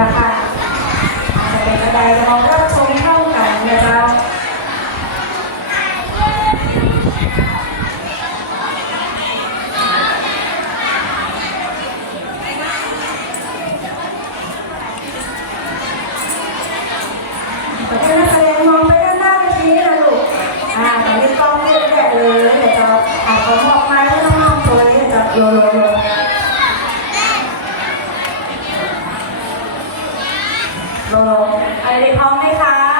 นะคะอาจจะเป็นกระไดเราก็ โลไอริพร้อมไหมคะ